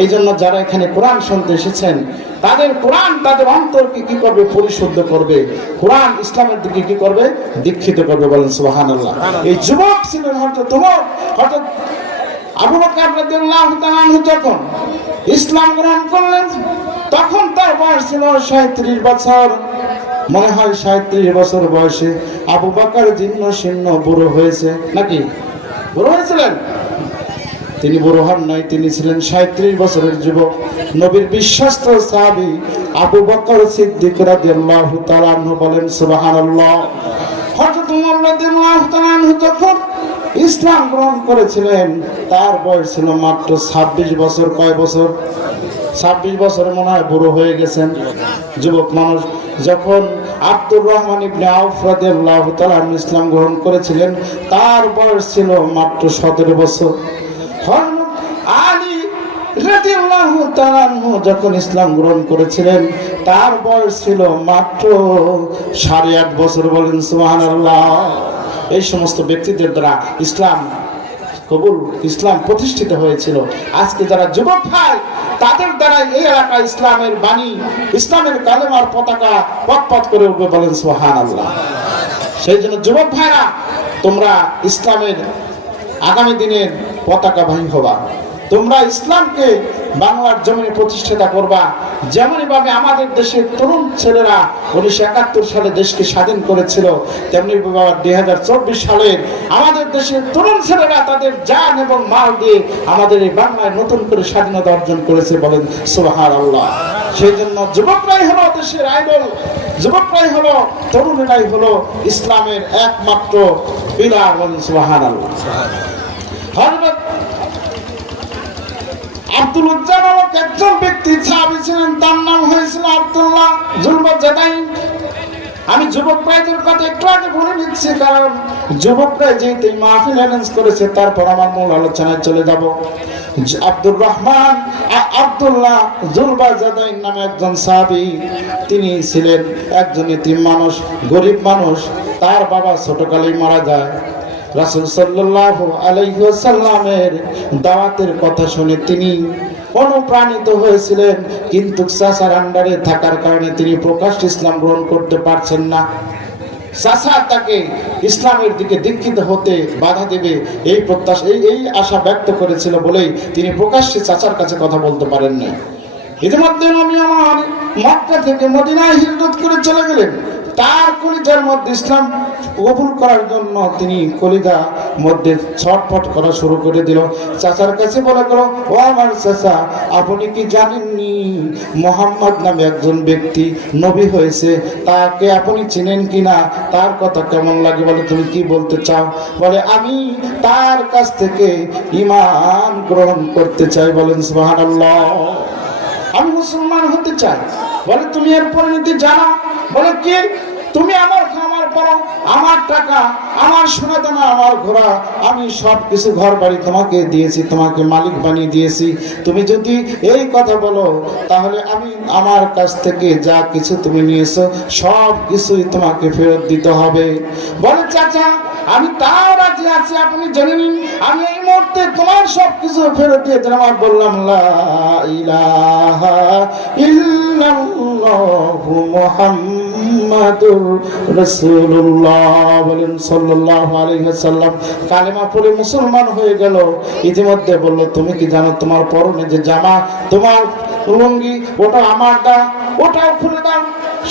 এই জন্য যারা এখানে কোরআন শুনতে এসেছেন, তাদের কোরআন তাদের অন্তরকে কি করবে? পরিশুদ্ধ করবে। কোরআন ইসলামের দিকে কি করবে? দীক্ষিত করবে। বলেন সুবহানাল্লাহ। এই যুবক ছিলেন হযরত আবু বকর রাদিয়াল্লাহু তাআলা আনহু যখন ইসলাম গ্রহণ করলেন, তখন তার বয়স ছিল 37 বছর। মনে হয় 37 বছর বয়সে আবু বকর জীর্ণ শীর্ণ বুড়ো হয়েছে, নাকি বুড়ো হয়েছিলেন? তিনি বুড়ো হন নাই, তিনি ছিলেন 37 বছরের যুবক। নবীর বিশ্বস্ত সাহাবী আবু বকর সিদ্দিক রাদিয়াল্লাহু তাআলা আনহু বলেন সুবহানাল্লাহ। হযরত ওমর রাদিয়াল্লাহু তাআলা আনহু যখন ইসলাম গ্রহণ করেছিলেন, তার বয়স ছিল মাত্র 26 বছর। কয় বছর? 26 বছরে মনে হয় বুড়ো হয়ে গেছেন, যুবক মানুষ। যখন আব্দুর রহমান ইবনে আউফ রাদিয়াল্লাহু তাআলা ইসলাম গ্রহণ করেছিলেন, তার বয়স ছিল মাত্র 17 বছর। হযরত আলী রাদিয়াল্লাহু তাআলা যখন ইসলাম গ্রহণ করেছিলেন, তার বয়স ছিল মাত্র 8.5 বছর। বলেন সুবহানাল্লাহ। এই সমস্ত ব্যক্তিদের দ্বারা ইসলাম প্রতিষ্ঠিত হয়েছিল। আজকে যারা যুবক ভাই, তাদের দ্বারা এই এলাকায় ইসলামের বাণী, ইসলামের কালেমার পতাকা পথ করে উঠবে। বলেন সুবহানাল্লাহ। সেই জন্য যুবক ভাইরা, তোমরা ইসলামের আগামী দিনের পতাকাবাহী হবা। তোমরা ইসলামকে বাংলার জমিনে প্রতিষ্ঠা করবা। যেমনই ভাবে আমাদের দেশের তরুণ ছেলেরা 1971 সালে দেশকে স্বাধীন করেছিল, তেমনি 2024 সালে আমাদের দেশের তরুণ ছেলেরা তাদের জান এবং মাল দিয়ে আমাদের এই বাংলায় নতুন করে স্বাধীনতা অর্জন করেছে। বলেন সুবহানাল্লাহ। সেই জন্য যুবকরাই হলো দেশের আইডল, যুবকরাই হলো, তরুণেরাই হলো ইসলামের একমাত্র পিলার। বলেন সুবহানাল্লাহ। হযরত আব্দুল উজ্জা নামক একজন ব্যক্তি সাহাবী ছিলেন, তার নাম হয়েছিল আব্দুল্লাহ জুলবাজাদাইন। আমি যুবক ভাইদের কথা একটু আগে বলে নিচ্ছি, কারণ যুবকরা যেহেতু মাহফিল অ্যারেঞ্জ করেছে, তারপর আমার মূল আলোচনায় চলে যাব। আব্দুল্লাহ জুলবাজাদাইন নামে একজন সাহাবী, তিনি ছিলেন একজন এতিম মানুষ, গরিব মানুষ। তার বাবা ছোটকালেই মারা যায়। রাসূল সাল্লাল্লাহু আলাইহি ওয়াসাল্লামের দাওয়াতের কথা শুনে তিনি অনুপ্রাণিত হয়েছিলেন, কিন্তু চাচার আন্ডারে থাকার কারণে তিনি প্রকাশ্য ইসলাম গ্রহণ করতে পারছেন না। চাচা তাকে ইসলামের দিকে দীক্ষিত হতে বাধা দেবে এই প্রত্যাশা, এই আশা ব্যক্ত করেছিল বলেই তিনি প্রকাশ্যে চাচার কাছে কথা বলতে পারেন না। ইতিমধ্যে নবী আমার মক্কা থেকে মদিনায় হিজরত করে চলে গেলেন। তার কলিজার মধ্যে ইসলাম কবুল করার জন্য তিনি কলিজা মধ্যে ছটফট করা শুরু করে দিল। চাচার কাছে বলে গেল, ও আমার চাচা, আপনি কি জানেননি মুহাম্মদ নামে একজন ব্যক্তি নবী হয়েছে? তাকে আপনি চিনেন কিনা? তার কথা কেমন লাগে? বলে, তুমি কি বলতে চাও? বলে, আমি তার কাছ থেকে ঈমান গ্রহণ করতে চাই। বলেন সুবহানাল্লাহ। আমি মুসলমান হতে চাই। বলে, তুমি এর পরিণতি জানো? বলে, কি? তুমি আমার খামার পড়ো, আমার টাকা, আমার সোনাদানা, আমার ঘোড়া, আমি সব কিছু ঘর বাড়ি তোমাকে দিয়েছি, তোমাকে মালিক বানিয়ে দিয়েছি। তুমি যদি এই কথা বলো, তাহলে আমি আমার কাছ থেকে যা কিছু তুমি নিয়েছো সব কিছুই তোমাকে ফেরত দিতে হবে। বলে, চাচা, আমি তাও রাজি আছি, আপনি জেনে নিন, আমি এই মুহূর্তে তোমার সব কিছু ফেরত দিয়ে দিলাম। আর বললাম, লা ইলাহা ইল্লাল্লাহু মুহাম্মাদুর রাসূলুল্লাহ। বলেন সাল্লাল্লাহু আলাইহি ওয়াসাল্লাম। কালেমা পড়ে মুসলমান হয়ে গেল। ইতিমধ্যে বলল, তুমি কি জানো তোমার পরনে যে জামা, তোমার লুঙ্গি, ওটা আমার দাও, ওটাও খুলে দাও।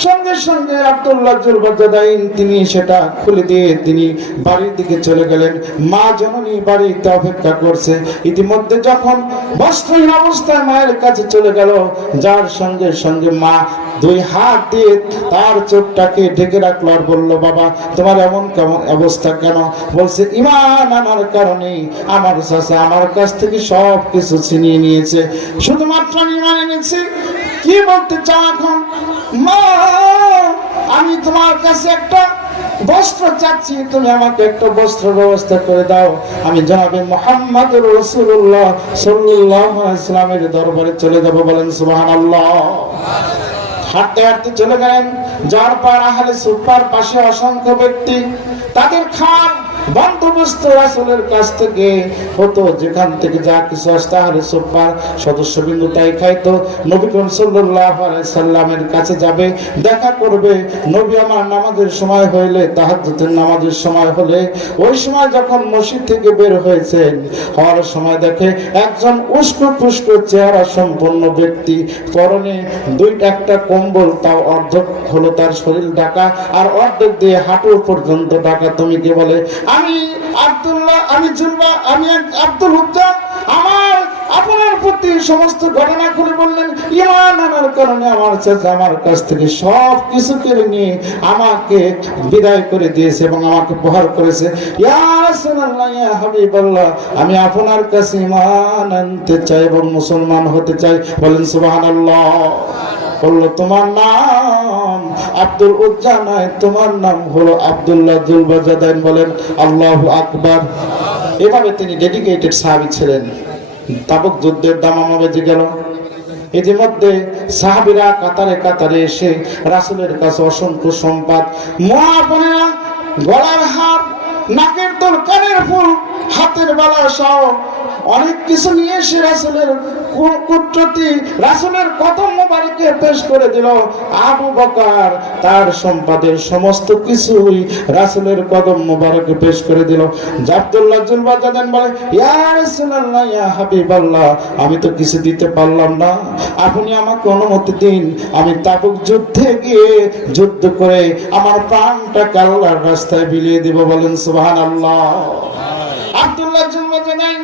সঙ্গে সঙ্গে আব্দুল্লাহ জুলবাজাদাইন তিনি সেটা খুলে দিয়ে তিনি বাড়ির দিকে চলে গেলেন। মা জননী বাড়িতে অপেক্ষা করছে। ইতিমধ্যে যখন বস্ত্রহীন অবস্থায় মায়ের কাছে চলে গেল, যার সঙ্গে সঙ্গে মা 2 হাত দিয়ে তার চোখটাকে ঢেকে রাখলো আর বলল, বাবা, তোমার এমন কেমন অবস্থা কেন? বলছে, ঈমান আনার কারণে আমার চাচা আমার কাছ থেকে সব কিছু ছিনিয়ে নিয়েছে, শুধুমাত্র আমি ঈমান এনেছি। কি বলতে চাও এখন? মা, আমি তোমার কাছে একটা বস্ত্র চাচ্ছি, তুমি আমাকে একটা বস্ত্র ব্যবস্থা করে দাও। আমি জনাবে মুহাম্মদুর রাসূলুল্লাহ সাল্লাল্লাহু আলাইহি ওয়াসাল্লামের দরবারে চলে যাব। বলেন সুবহানাল্লাহ। হাঁটতে হাঁটতে চলে গেলেন। যার পর আহলে সুফার পাশে অসংখ্য ব্যক্তি, তাদের খান বন্দোবস্ত রাসূলের কাছ থেকে হতো, যেখান থেকে যা কিছু আসতো আহলে সুফফার সদস্যবৃন্দ তাই খাইতো। নবী করিম সাল্লাল্লাহু আলাইহি সাল্লামের কাছে যাবে, দেখা করবে। নবী আমার নামাজের সময় হইলে, তাহাজ্জুদের নামাজের সময় হলে, ওই সময় যখন মসজিদ থেকে বের হয়েছেন, হওয়ার সময় দেখে একজন উস্কো খুস্কো চেহারা সম্পন্ন ব্যক্তি, পরনে একটা কম্বল, তাও অর্ধেক হলো তার শরীর ঢাকা, আর অর্ধেক দিয়ে হাঁটু পর্যন্ত ঢাকা। তুমি কে? বলে আমি আব্দুল্লাহ, আমি জুলবা, আমি আব্দুল হুজ্জা। আপনার প্রতি সমস্ত ঘটনা খুলে বললেন। ঈমান আনার কারণে আমার চাচা আমার কাছ থেকে সব কিছু কেড়ে নিয়ে আমাকে বিদায় করে দিয়েছে এবং আমাকে প্রহার করেছে। ইয়া রাসূলুল্লাহ, ইয়া হাবিবাল্লাহ, আমি আপনার কাছে ঈমান আনতে চাই এবং মুসলমান হতে চাই। বলেন সুবহানাল্লাহ। বলল তোমার নাম আব্দুল উজ্জা নয়, তোমার নাম হলো আব্দুল্লাহ যুলবাজাদাইন। বলেন আল্লাহু আকবার। এভাবে তিনি ডেডিকেটেড সাহাবী ছিলেন। তাবুক যুদ্ধের দামামা বেজে গেল। ইতিমধ্যে সাহাবীরা কাতারে কাতারে এসে রাসূলের কাছে অসংখ্য সম্পদ, মা বোনেরা, গলার হার, নাকের দুল, কানের ফুল, হাতের বালা সহ অনেক কিছু নিয়ে এসে রাসূলের কুদরতি রাসূলের কদম মোবারকে পেশ করে দিল। আবু বকর তার সম্পদের সমস্ত কিছুই রাসূলের কদম মোবারকে পেশ করে দিল। আব্দুল্লাহ যুলবাজাদান বলে, ইয়া রাসূলুল্লাহ, ইয়া হাবিবাল্লাহ, আমি তো কিছু দিতে পারলাম না, আপনি আমাকে অনুমতি দিন, আমি তাবুক যুদ্ধে গিয়ে যুদ্ধ করে আমার প্রাণটাকে আল্লাহর রাস্তায় বিলিয়ে দিব। বলেন সুবহানাল্লাহ। আব্দুল্লাহ যুলবাজাদান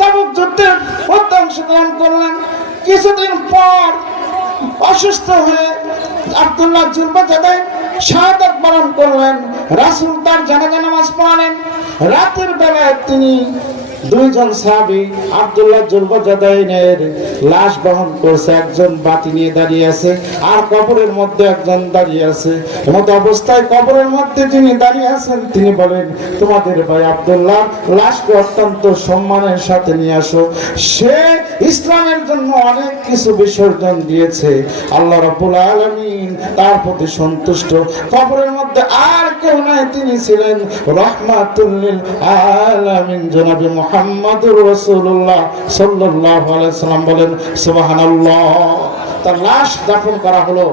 তাবুক যুদ্ধের অংশগ্রহণ করলেন। কিছুদিন পর অসুস্থ হয়ে আব্দুল্লাহ যুলবাজাদাইন শাহাদাত বরণ করলেন। রাসূল তার জানাজা নামাজ পড়ালেন। রাতের বেলায় তিনি দুইজন সাহাবী আব্দুল্লাহ যুলবাজাদাইনের লাশ বহন করছে। একজন বাতি নিয়ে দাঁড়িয়ে আছে, আর কবরের মধ্যে একজন দাঁড়িয়ে আছে। এমত অবস্থায় কবরের মধ্যে তিনি দাঁড়িয়ে আছেন। তিনি বলেন, তোমাদের ভাই আব্দুল্লাহ লাশকে অত্যন্ত সম্মানের সাথে নিয়ে আসো। সে ইসলামের জন্য অনেক কিছু বিসর্জন দিয়েছে। আল্লাহ রাব্বুল আলামিন তার প্রতি সন্তুষ্ট। কবরের মধ্যে আর কেউ নাই, তিনি ছিলেন রাহমাতুল লিল আলামিন জনাবে মুহাম্মদুর রাসূলুল্লাহ সাল্লাল্লাহু আলাইহি সাল্লাম। বলেন সুবহানাল্লাহ। তার লাশ দাফন করা হলো।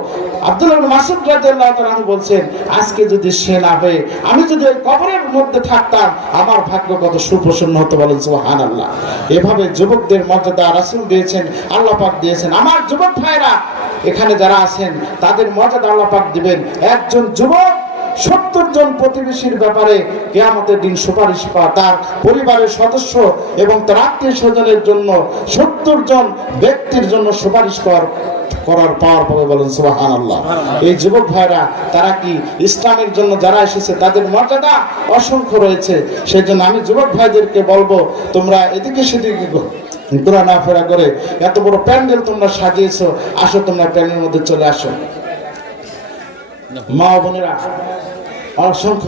আব্দুল্লাহ ইবনে মাসউদ রাদিয়াল্লাহু তাআলা বলছেন, আজকে যদি সে না হয়ে আমি যদি ওই কবরের মধ্যে থাকতাম, আমার ভাগ্য কত সুপ্রসন্ন হতো। বলেন সুবহানাল্লাহ। এভাবে যুবকদের মর্যাদা রাসূল দিয়েছেন, আল্লাহ পাক দিয়েছেন। আমার যুবক ভাইরা এখানে যারা আছেন, তাদের মর্যাদা আল্লাহ পাক দিবেন। একজন যুবক 70 জন প্রতিবেশীর ব্যাপারে কিয়ামতের দিন সুপারিশ পায়, তার পরিবারের সদস্য এবং তার আত্মীয় স্বজনের জন্য 70 জন ব্যক্তির জন্য সুপারিশ করার পাওয়ার পাবে। বলেন সুবহানাল্লাহ। এই যুবক ভাইরা তারা কি ইসলামের জন্য যারা এসেছে, তাদের মর্যাদা অসংখ্য রয়েছে। সেই জন্য আমি যুবক ভাইদেরকে বলবো, তোমরা এদিকে সেদিকে ঘোরাফেরা করে এত বড় প্যান্ডেল তোমরা সাজিয়েছো, আসো তোমরা প্যান্ডেলের মধ্যে চলে আসো। মা বোনেরা, অসংখ্য